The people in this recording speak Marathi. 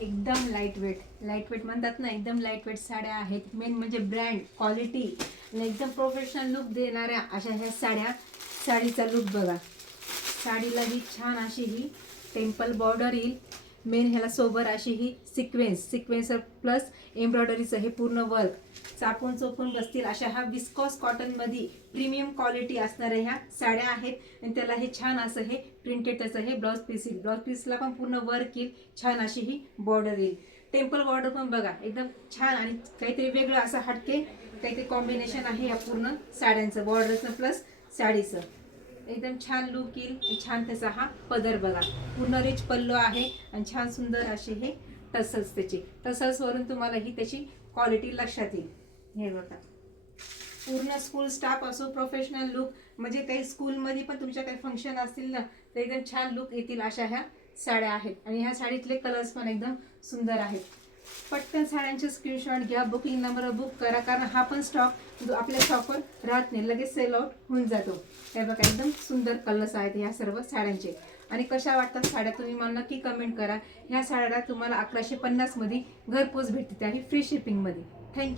एकदम लाईट वेट म्हणतात ना, एकदम लाईट वेट साड्या आहेत. मेन म्हणजे ब्रँड क्वालिटी आणि एकदम प्रोफेशनल लुक देणाऱ्या अशा ह्या साड्या. साडीचा लुक बघा. साडीला ही छान अशी ही टेम्पल बॉर्डर येईल. मेन ह्याला सोबर अशी ही सिक्वेन्स प्लस एम्ब्रॉयडरीचं हे पूर्ण वर्क. चापून चोपून बसतील अशा ह्या विस्कॉस कॉटनमध्ये प्रीमियम क्वालिटी असणाऱ्या ह्या साड्या आहेत. आणि त्याला हे छान असं हे प्रिंटेड त्याचं हे ब्लाऊज पीस येईल. ब्लाऊज पीसला पण पूर्ण वर्क येईल. छान अशी ही बॉर्डर येईल. टेम्पल बॉर्डर पण बघा एकदम छान आणि काहीतरी वेगळं असं हटके काहीतरी कॉम्बिनेशन आहे या पूर्ण साड्यांचं. बॉर्डरचं प्लस साडीचं एकदम छान लुक येईल. छान त्याचा हा पदर बघा. पूर्ण रिच पल्लू आहे आणि छान सुंदर असे हे टसल्स. त्याची टसल्सवरून तुम्हाला ही त्याची क्वालिटी लक्षात येईल. हे बघा पूर्ण स्कूल स्टाफ असो प्रोफेशनल लुक म्हणजे काही स्कूलमध्ये पण तुमच्या काही फंक्शन असतील ना तर एकदम छान लुक येतील अशा ह्या साड्या आहेत. आणि ह्या साडीतले कलर्स पण एकदम सुंदर आहेत. पटकन साड्यांचे स्क्रीनशॉट घ्या. बुकिंग नंबर बुक करा कारण हा पण स्टॉक आपल्या शॉपवर राहत नाही, लगेच सेल आउट होऊन जातो. हे बघा एकदम सुंदर कलर्स आहेत ह्या सर्व साड्यांचे. आणि कशा वाटतात साड्या तुम्ही मला नक्की कमेंट करा. ह्या साड्या तुम्हाला 1150 मध्ये घरपोच भेटते, त्याही फ्री शिपिंगमध्ये. थँक्यू.